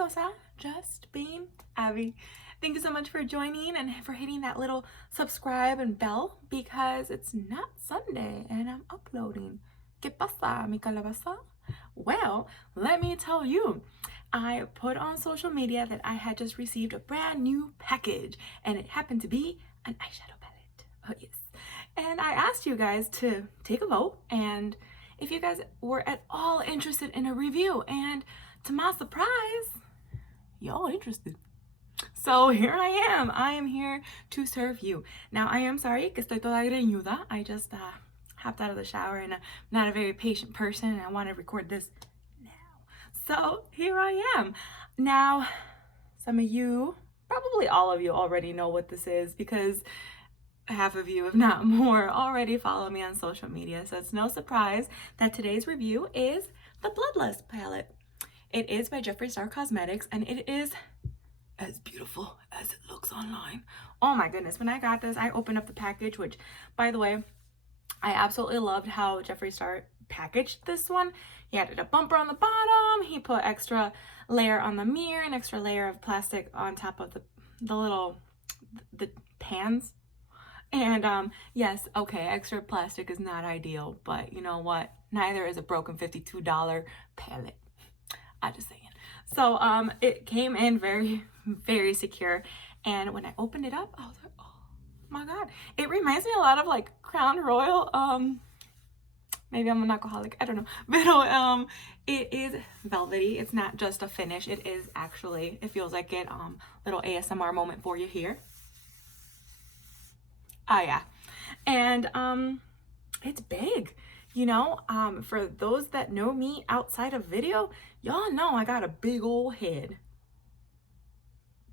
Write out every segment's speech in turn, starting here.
Bienvenidos Just Being Abby. Thank you so much for joining and for hitting that little subscribe and bell because it's not Sunday and I'm uploading. ¿Qué pasa, mi calabaza? Well, let me tell you, I put on social media that I had just received a brand new package and it happened to be an eyeshadow palette. Oh yes. And I asked you guys to take a vote and if you guys were at all interested in a review, and to my surprise, y'all interested. So here I am. I am here to serve you. Now I am sorry que estoy toda greñuda. I just hopped out of the shower and I'm not a very patient person and I want to record this now. So here I am. Now, some of you, probably all of you already know what this is because half of you, if not more, already follow me on social media. So it's no surprise that today's review is the BloodLust palette. It is by Jeffree Star Cosmetics and it is as beautiful as it looks online. Oh my goodness, when I got this, I opened up the package, which by the way, I absolutely loved how Jeffree Star packaged this one. He added a bumper on the bottom, he put extra layer on the mirror, an extra layer of plastic on top of the pans. And yes, okay, extra plastic is not ideal, but you know what? Neither is a broken $52 palette. I just saying. So it came in very, very secure. And when I opened it up, I was like, oh my God. It reminds me a lot of like Crown Royal. Maybe I'm an alcoholic, I don't know. But it is velvety. It's not just a finish. It is actually, it feels like it. Little ASMR moment for you here. Oh yeah. And it's big, you know. For those that know me outside of video, y'all know I got a big old head,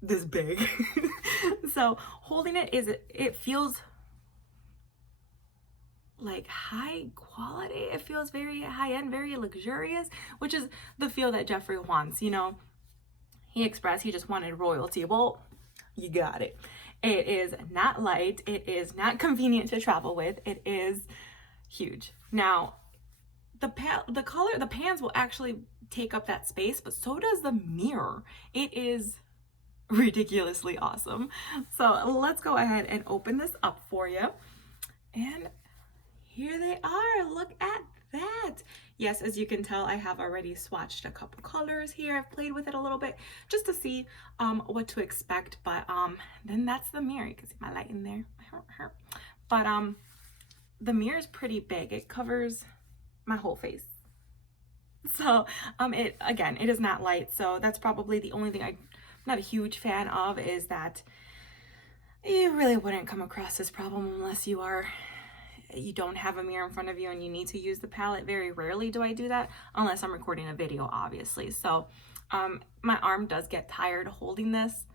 this big. So holding it it feels like high quality. It feels very high end, very luxurious, which is the feel that Jeffree wants. You know, he expressed he just wanted royalty. Well, you got it. It is not light. It is not convenient to travel with. It is huge. Now, the pans will actually take up that space, but so does the mirror. It is ridiculously awesome. So let's go ahead and open this up for you. And here they are. Look at that. Yes, as you can tell, I have already swatched a couple colors here. I've played with it a little bit just to see what to expect. But then that's the mirror. You can see my light in there. But the mirror is pretty big. It covers my whole face. So it is not light. So that's probably the only thing I'm not a huge fan of, is that you really wouldn't come across this problem unless you don't have a mirror in front of you and you need to use the palette. Very rarely do I do that unless I'm recording a video, obviously. So my arm does get tired holding this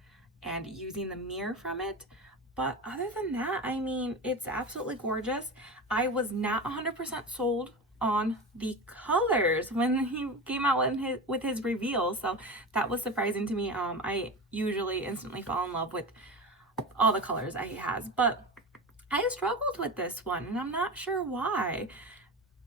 and using the mirror from it. But other than that, I mean, it's absolutely gorgeous. I was not 100% sold on the colors when he came out with his reveal. So that was surprising to me. I usually instantly fall in love with all the colors that he has, but I struggled with this one and I'm not sure why.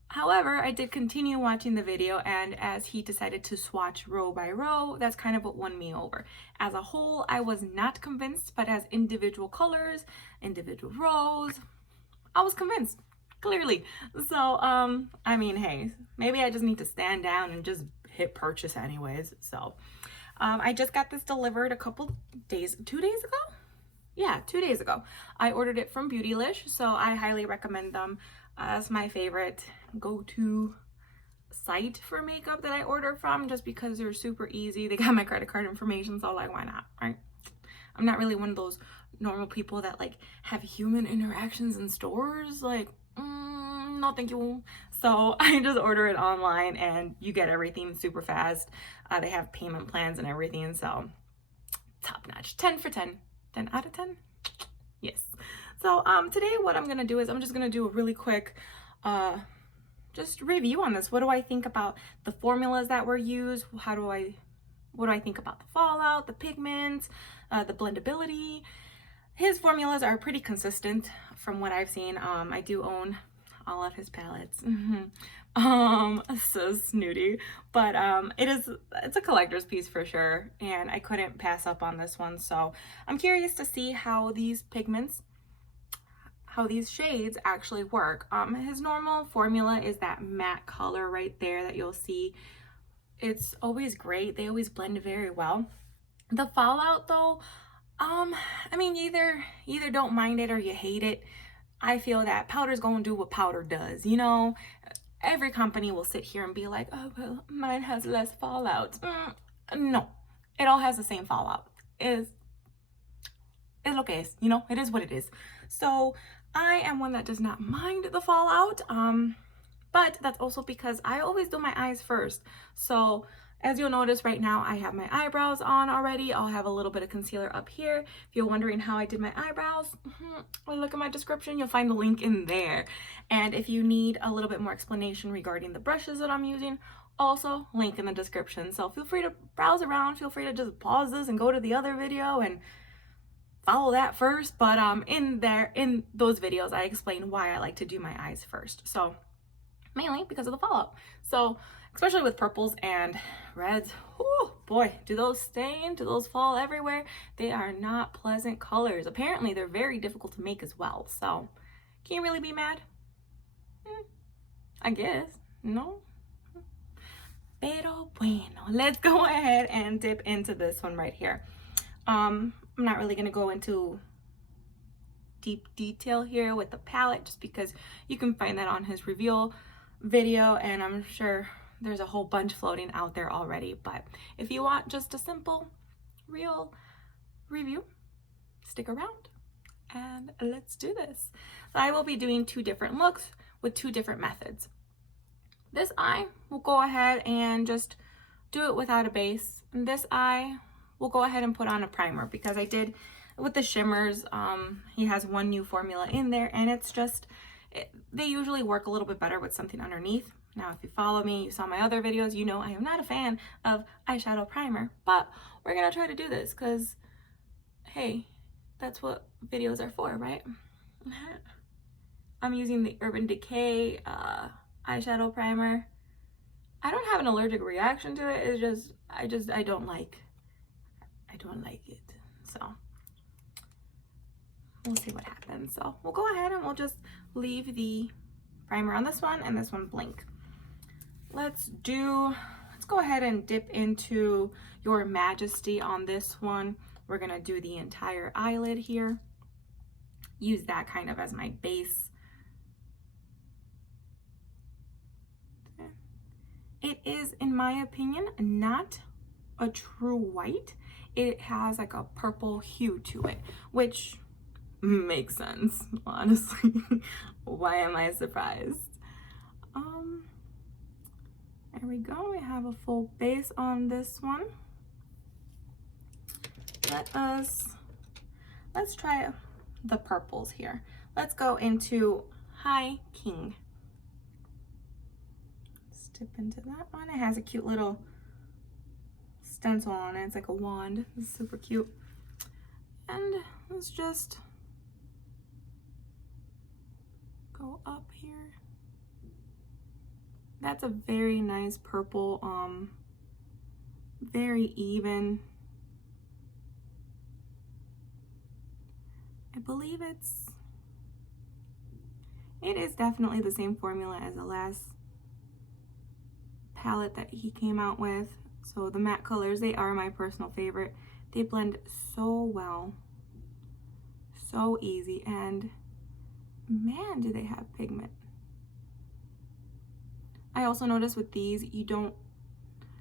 However, I did continue watching the video, and as he decided to swatch row by row, that's kind of what won me over. As a whole, I was not convinced, but as individual colors, individual rows, I was convinced, clearly. So, I mean, hey, maybe I just need to stand down and just hit purchase anyways. So, I just got this delivered a couple days, 2 days ago? Yeah, 2 days ago. I ordered it from Beautylish, so I highly recommend them as my favorite go-to site for makeup that I order from, just because they're super easy. They got my credit card information, so like, why not, right? I'm not really one of those normal people that like have human interactions in stores. Like, no thank you. So I just order it online and you get everything super fast. They have payment plans and everything, so top notch. 10 for 10. 10 out of 10? Yes. So today what I'm gonna do is I'm just gonna do a really quick just review on this. What do I think about the formulas that were used? What do I think about the fallout, the pigments, the blendability? His formulas are pretty consistent from what I've seen. I do own all of his palettes. So snooty, but it's a collector's piece for sure, and I couldn't pass up on this one. So I'm curious to see how these pigments, how these shades actually work. His normal formula is that matte color right there that you'll see. It's always great. They always blend very well. The fallout though, I mean, you either don't mind it or you hate it. I feel that powder's gonna do what powder does, you know? Every company will sit here and be like, oh, well, mine has less fallout. No, it all has the same fallout. It's lo que es, you know? It is what it is. So I am one that does not mind the fallout, but that's also because I always do my eyes first. So as you'll notice right now, I have my eyebrows on already. I'll have a little bit of concealer up here. If you're wondering how I did my eyebrows, look at my description. You'll find the link in there. And if you need a little bit more explanation regarding the brushes that I'm using, also link in the description. So feel free to browse around. Feel free to just pause this and go to the other video and follow that first. But in those videos, I explain why I like to do my eyes first. So mainly because of the fallout. So especially with purples and reds, oh boy, do those stain, do those fall everywhere. They are not pleasant colors. Apparently they're very difficult to make as well. So can you really be mad? I guess, no? Pero bueno, let's go ahead and dip into this one right here. I'm not really gonna go into deep detail here with the palette just because you can find that on his reveal video, and I'm sure there's a whole bunch floating out there already. But if you want just a simple real review, stick around and let's do this. So I will be doing two different looks with two different methods. This eye will go ahead and just do it without a base, and this eye will go ahead and put on a primer because I did with the shimmers. He has one new formula in there, and it's just they usually work a little bit better with something underneath. Now, if you follow me, you saw my other videos, you know I am not a fan of eyeshadow primer, but we're gonna try to do this because, hey, that's what videos are for, right? I'm using the Urban Decay eyeshadow primer. I don't have an allergic reaction to it. It's just, I don't like it. So we'll see what happens. So we'll go ahead and we'll just leave the primer on this one and this one blank. Let's go ahead and dip into Your Majesty on this one. We're gonna do the entire eyelid here. Use that kind of as my base. It is, in my opinion, not a true white. It has like a purple hue to it, which makes sense, honestly. Why am I surprised? There we go. We have a full base on this one. Let's try the purples here. Let's go into High King. Let's dip into that one. It has a cute little stencil on it. It's like a wand. It's super cute. And let's just go up here. That's a very nice purple, very even. I believe it is definitely the same formula as the last palette that he came out with. So the matte colors, they are my personal favorite. They blend so well, so easy, and man, do they have pigment. I also noticed with these,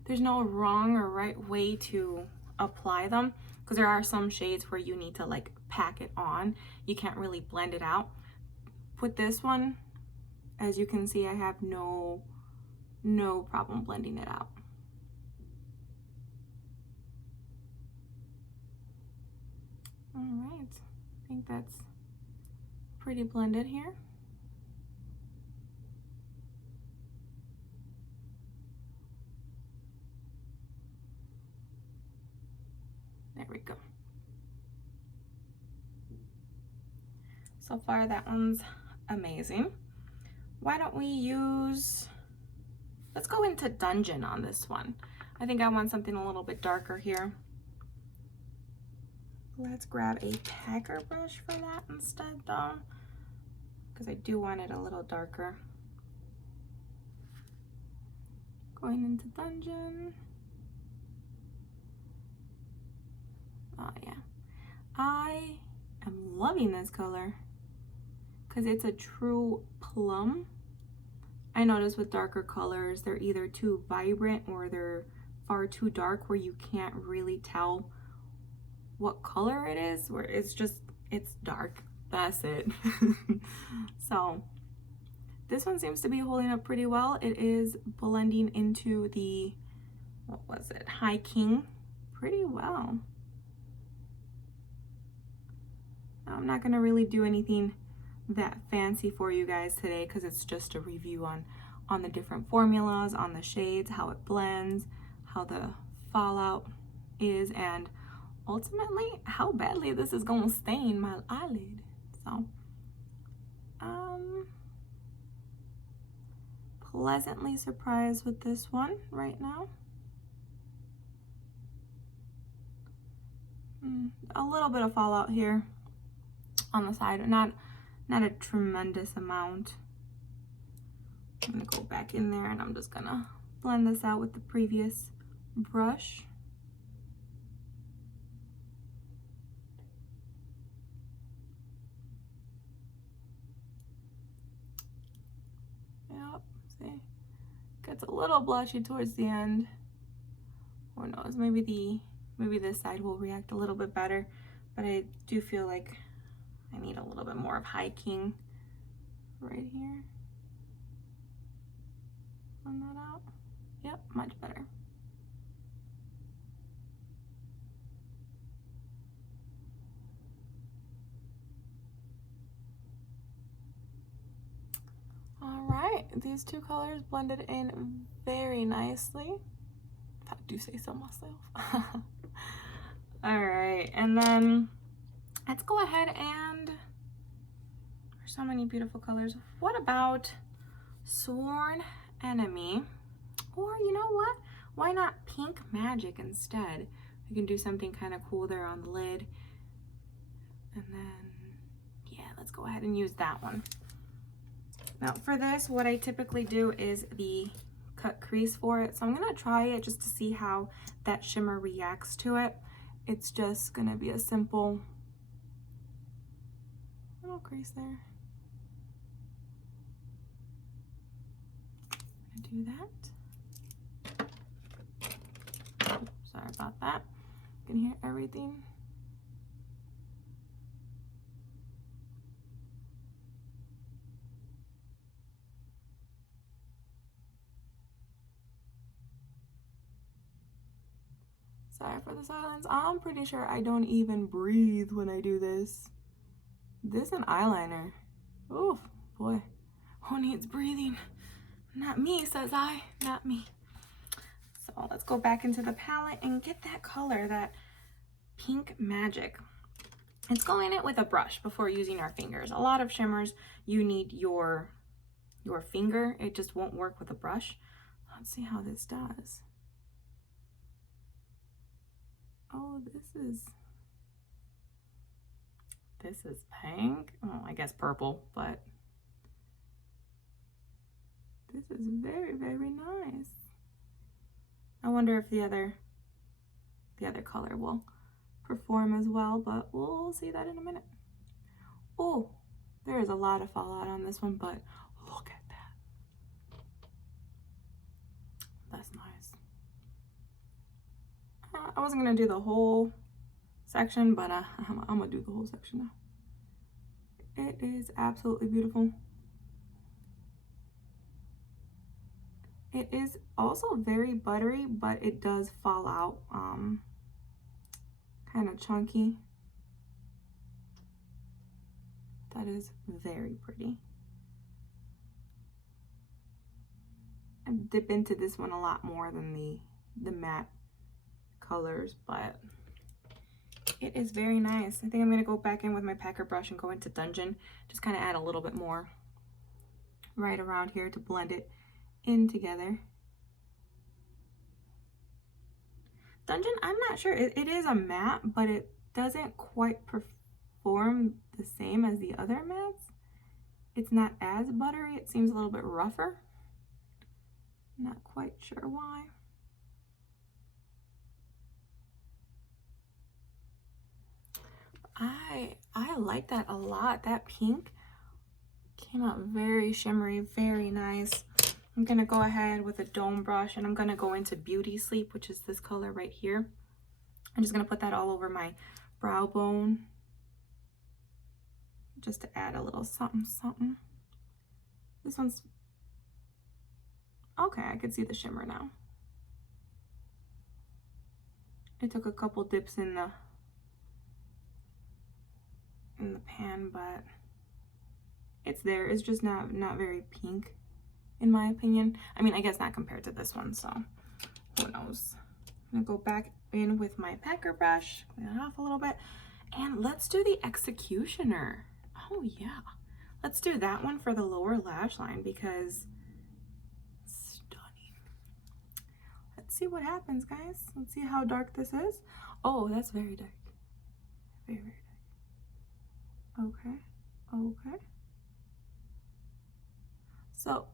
there's no wrong or right way to apply them, because there are some shades where you need to like pack it on. You can't really blend it out. With this one, as you can see, I have no problem blending it out. All right, I think that's pretty blended here. There we go. So far, that one's amazing. why don't we use, let's go into Dungeon on this one. I think I want something a little bit darker here. Let's grab a packer brush for that instead though, because I do want it a little darker. Going into Dungeon. Oh yeah. I am loving this color because it's a true plum. I notice with darker colors, they're either too vibrant or they're far too dark where you can't really tell what color it is, where it's just, it's dark. That's it. So this one seems to be holding up pretty well. It is blending into the, what was it, High King pretty well. I'm not gonna really do anything that fancy for you guys today because it's just a review on the different formulas, on the shades, how it blends, how the fallout is, and ultimately how badly this is gonna stain my eyelid. So pleasantly surprised with this one right now. A little bit of fallout here on the side, not a tremendous amount. I'm gonna go back in there and I'm just gonna blend this out with the previous brush. Yep, see, gets a little blushy towards the end. Who knows, maybe this side will react a little bit better, but I do feel like I need a little bit more of High King right here. Blend that out. Yep, much better. All right, these two colors blended in very nicely, if I do say so myself. All right, and then let's go ahead and, there's so many beautiful colors. What about Sworn Enemy? Or you know what? Why not Pink Magic instead? We can do something kind of cool there on the lid. And then, yeah, let's go ahead and use that one. Now for this, what I typically do is the cut crease for it. So I'm gonna try it just to see how that shimmer reacts to it. It's just gonna be a simple little crease there. I'm gonna do that. Oops, sorry about that. You can hear everything. Sorry for the silence. I'm pretty sure I don't even breathe when I do this. This and eyeliner. Oof, boy. Who needs breathing? Not me, says I. Not me. So let's go back into the palette and get that color, that Pink Magic. Let's go in it with a brush before using our fingers. A lot of shimmers, you need your finger. It just won't work with a brush. Let's see how this does. Oh, this is pink. Oh, I guess purple, but this is very, very nice. I wonder if the other color will perform as well, but we'll see that in a minute. Oh, there is a lot of fallout on this one, but look at that. That's nice. I wasn't gonna do the whole section, but I'm gonna do the whole section now. It is absolutely beautiful. It is also very buttery, but it does fall out kind of chunky. That is very pretty. I dip into this one a lot more than the matte colors, but it is very nice. I think I'm gonna go back in with my packer brush and go into Dungeon, just kind of add a little bit more right around here to blend it in together. Dungeon, I'm not sure. It is a matte, but it doesn't quite perform the same as the other mattes. It's not as buttery. It seems a little bit rougher. Not quite sure why. I like that a lot. That pink came out very shimmery, very nice. I'm gonna go ahead with a dome brush and I'm gonna go into Beauty Sleep, which is this color right here. I'm just gonna put that all over my brow bone just to add a little something, something. This one's, okay, I can see the shimmer now. I took a couple dips in the pan, but it's there. It's just not very pink in my opinion. I mean, I guess not compared to this one, so who knows. I'm gonna go back in with my packer brush, clean it off a little bit, and let's do the executioner. Oh yeah, let's do that one for the lower lash line because stunning. Let's see what happens, guys. Let's see how dark this is. Oh, that's very dark. Very, very dark. Okay, okay. So,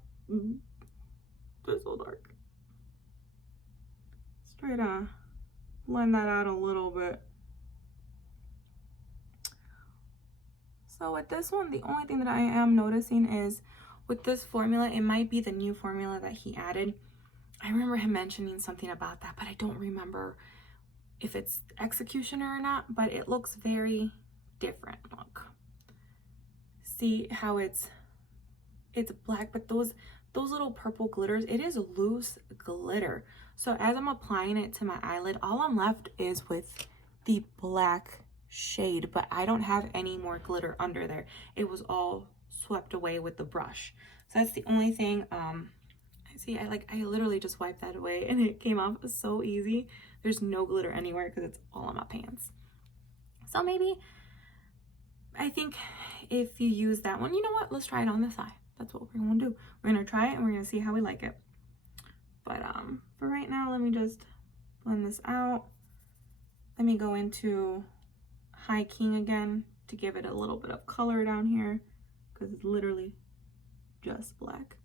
it's so dark. Let's try to blend that out a little bit. So with this one, the only thing that I am noticing is with this formula, it might be the new formula that he added. I remember him mentioning something about that, but I don't remember if it's executioner or not, but it looks very different. Look. See how it's black, but those little purple glitters, it is loose glitter. So as I'm applying it to my eyelid, all I'm left is with the black shade, but I don't have any more glitter under there. It was all swept away with the brush. So that's the only thing. See, I literally just wiped that away and it came off so easy. There's no glitter anywhere because it's all on my pants. So maybe, I think if you use that one, you know what? Let's try it on this eye. That's what we're gonna do. We're gonna try it and we're gonna see how we like it. But for right now, let me just blend this out. Let me go into High King again to give it a little bit of color down here because it's literally just black.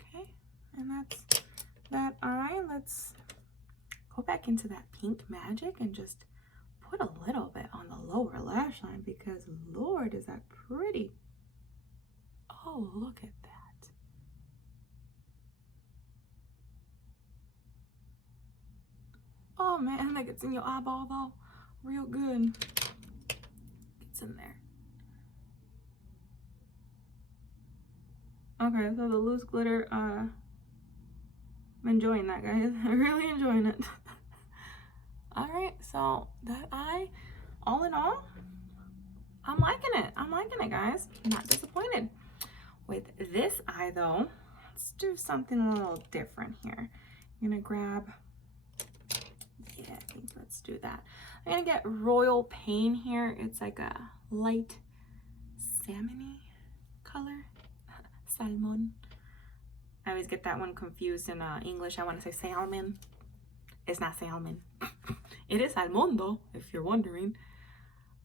Okay, and that's that eye. Let's go back into that pink magic and just put a little bit on the lower lash line because Lord, is that pretty. Oh, look at that. Oh man, that gets in your eyeball though, real good. Gets in there. Okay, so the loose glitter, I'm enjoying that, guys. I'm really enjoying it. All right, so that eye, all in all, I'm liking it. I'm liking it, guys. I'm not disappointed. With this eye, though, let's do something a little different here. I'm gonna grab, yeah, I think let's do that. I'm gonna get Royal Pain here. It's like a light salmon-y color. Salmon. I always get that one confused in English. I want to say salmon. It's not salmon. It is salmon though, if you're wondering.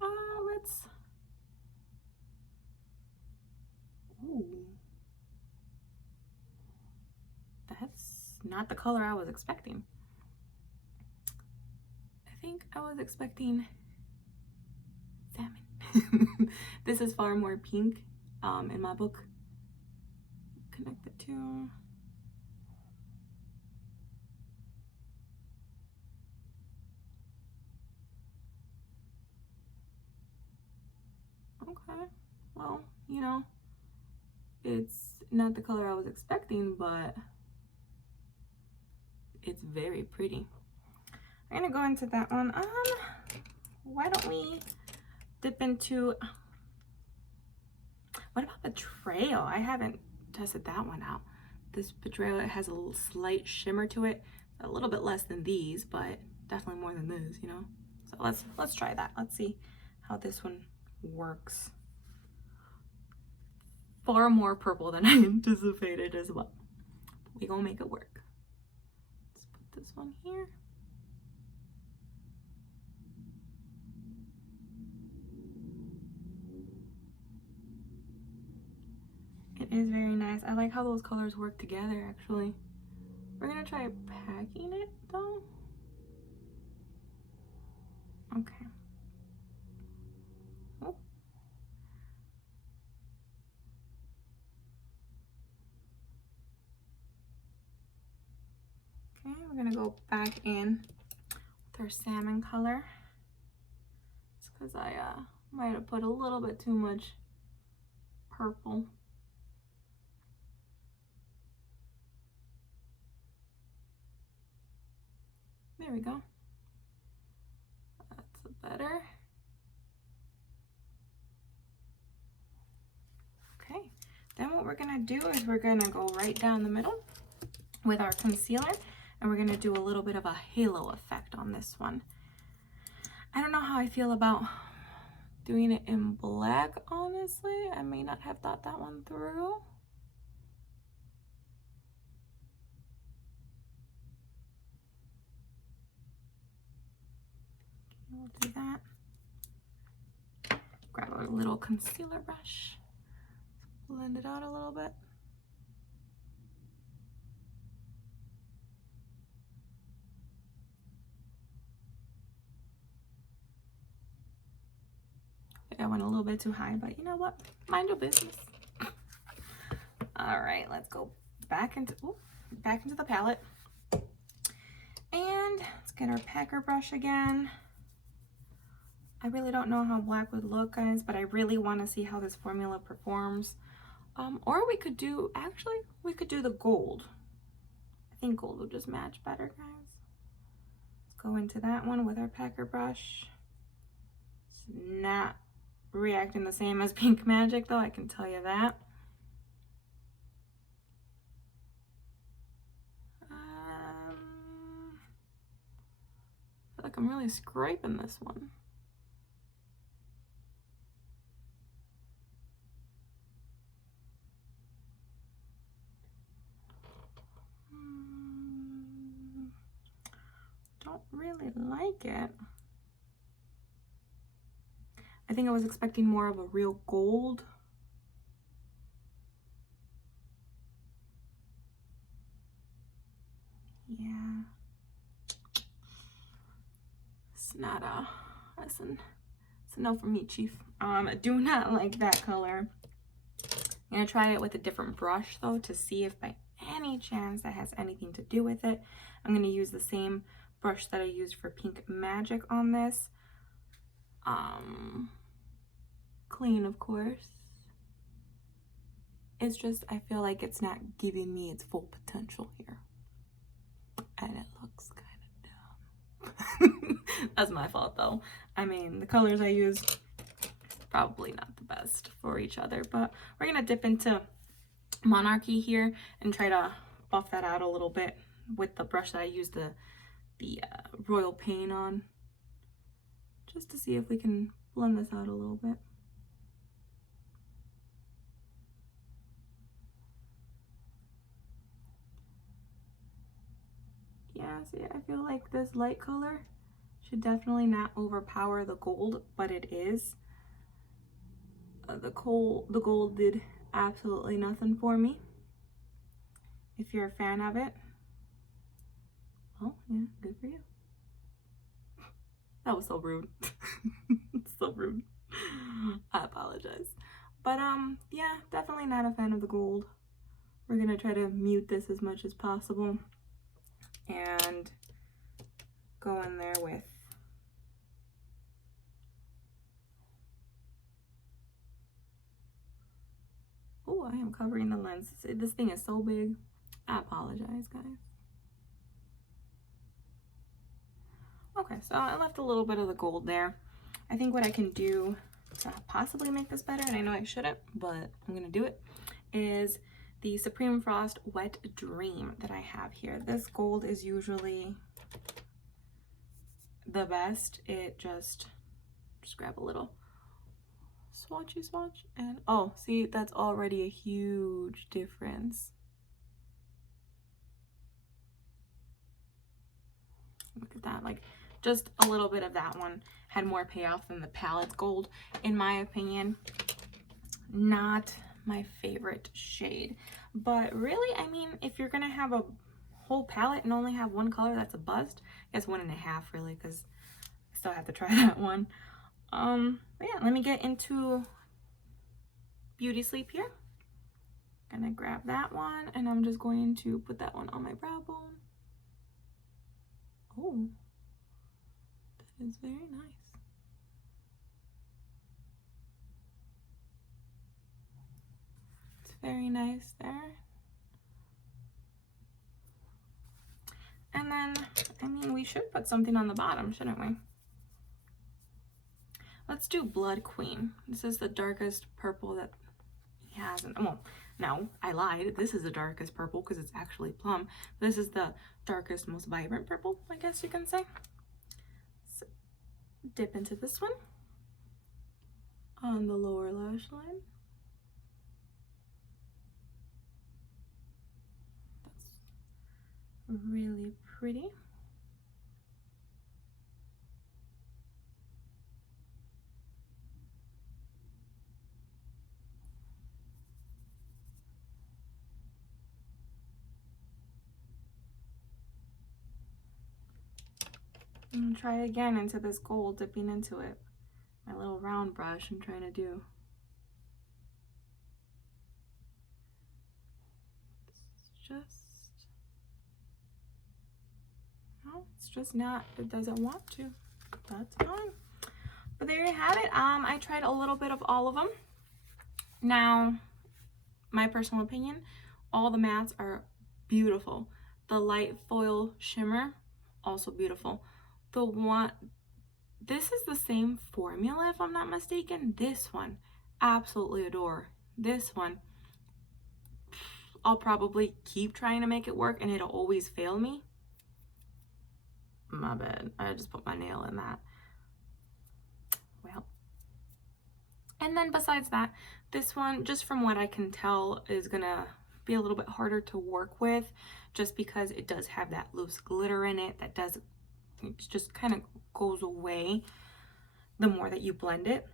Let's. Ooh. That's not the color I was expecting. I think I was expecting salmon. This is far more pink in my book. Connect the two. Okay, well, you know, it's not the color I was expecting, but it's very pretty. I'm gonna go into that one. Why don't we dip into, what about Betrayal? I haven't tested that one out. This Betrayal, it has a slight shimmer to it, a little bit less than these, but definitely more than this, you know. So let's try that. Let's see how this one works. Far more purple than I anticipated as well. We gonna make it work. Let's put this one here. It is very nice. I like how those colors work together, actually. We're gonna try packing it though. Okay. Oh. Okay, we're gonna go back in with our salmon color. It's because I might have put a little bit too much purple. There we go. That's better. Okay, then what we're gonna do is we're gonna go right down the middle with our concealer, and we're gonna do a little bit of a halo effect on this one. I don't know how I feel about doing it in black, honestly. I may not have thought that one through. We'll do that. Grab a little concealer brush, blend it out a little bit. I went a little bit too high, but you know what? Mind your business. All right, let's go back into the palette. And let's get our packer brush again. I really don't know how black would look, guys, but I really want to see how this formula performs. Or we could do, actually, we could do the gold. I think gold would just match better, guys. Let's go into that one with our packer brush. It's not reacting the same as Pink Magic, though, I can tell you that. I feel like I'm really scraping this one. Don't really like it. I think I was expecting more of a real gold. Yeah. It's not it's a no for me, Chief. I do not like that color. I'm gonna try it with a different brush though to see if by any chance that has anything to do with it. I'm gonna use the same brush that I used for Pink Magic on this. Clean, of course. It's just, I feel like it's not giving me its full potential here. And it looks kind of dumb. That's my fault though. I mean, the colors I used, probably not the best for each other, but we're gonna dip into Monarchy here and try to buff that out a little bit with the brush that I used the Royal Paint on, just to see if we can blend this out a little bit. Yeah, see, I feel like this light color should definitely not overpower the gold, but it is. The gold did absolutely nothing for me. If you're a fan of it, well, yeah, good for you. That was so rude. So rude. I apologize. But yeah, definitely not a fan of the gold. We're gonna try to mute this as much as possible and go in there with I am covering the lens. This thing is so big. I apologize, guys. Okay, so I left a little bit of the gold there. I think what I can do to possibly make this better, and I know I shouldn't, but I'm gonna do it, is the Supreme Frost Wet Dream that I have here. This gold is usually the best. It just Just grab a little swatchy swatch, and oh, see, that's already a huge difference. Look at that, like just a little bit of that one had more payoff than the Palettes Gold, in my opinion. Not my favorite shade, but really, I mean, if you're gonna have a whole palette and only have one color, that's a bust. I guess 1.5 really, because I still have to try that one. But yeah, let me get into Beauty Sleep here. Gonna grab that one, and I'm just going to put that one on my brow bone. Oh, that is very nice. It's very nice there. And then, I mean, we should put something on the bottom, shouldn't we? Let's do Blood Queen. This is the darkest purple that he has. Well, no, I lied. This is the darkest purple because it's actually plum. This is the darkest, most vibrant purple, I guess you can say. So, dip into this one on the lower lash line. That's really pretty. I'm gonna try again into this gold, dipping into it. My little round brush I'm trying to do. It's just not, it doesn't want to. That's fine. But there you have it. I tried a little bit of all of them. Now, my personal opinion, all the mattes are beautiful. The light foil shimmer, also beautiful. The one, this is the same formula if I'm not mistaken. This one, absolutely adore. This one, I'll probably keep trying to make it work and it'll always fail me. My bad, I just put my nail in that. Well, and then besides that, this one, just from what I can tell, is gonna be a little bit harder to work with just because it does have that loose glitter in it that does, it just kind of goes away the more that you blend it.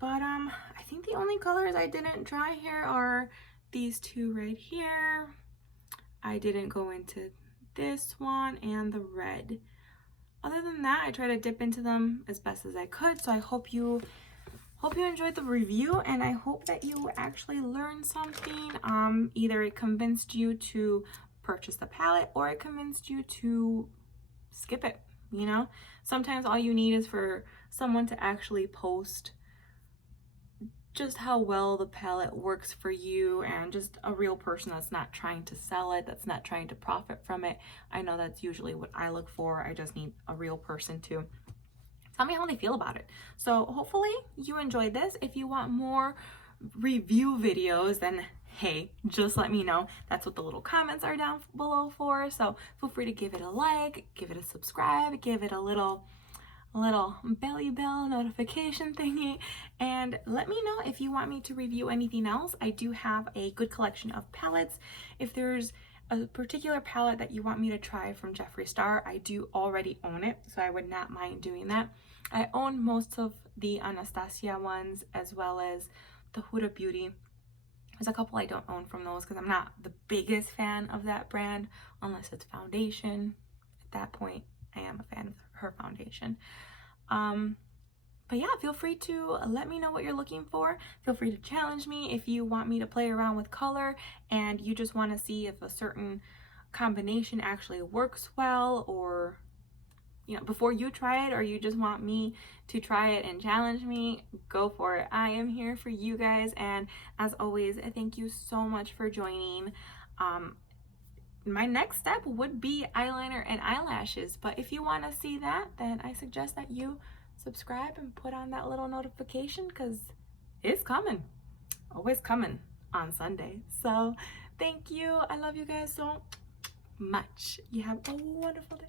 But I think the only colors I didn't try here are these two right here. I didn't go into this one and the red. Other than that, I try to dip into them as best as I could. So I hope you enjoyed the review, and I hope that you actually learned something. Either it convinced you to purchase the palette or it convinced you to skip it, you know? Sometimes all you need is for someone to actually post just how well the palette works for you, and just a real person that's not trying to sell it, that's not trying to profit from it. I know that's usually what I look for. I just need a real person to tell me how they feel about it. So hopefully you enjoyed this. If you want more review videos, then hey, just let me know. That's what the little comments are down below for. So feel free to give it a like, give it a subscribe, give it a little belly bell notification thingy, and let me know if you want me to review anything else. I do have a good collection of palettes. If there's a particular palette that you want me to try from Jeffree Star, I do already own it, so I would not mind doing that. I own most of the Anastasia ones as well as the Huda Beauty. There's a couple I don't own from those because I'm not the biggest fan of that brand unless it's foundation. At that point, I am a fan of her foundation. But yeah, feel free to let me know what you're looking for. Feel free to challenge me if you want me to play around with color and you just want to see if a certain combination actually works well, or you know, before you try it, or you just want me to try it and challenge me, go for it. I am here for you guys, and as always, thank you so much for joining. My next step would be eyeliner and eyelashes, but if you want to see that, then I suggest that you subscribe and put on that little notification because it's coming. Always coming on Sunday. So thank you. I love you guys so much. You have a wonderful day.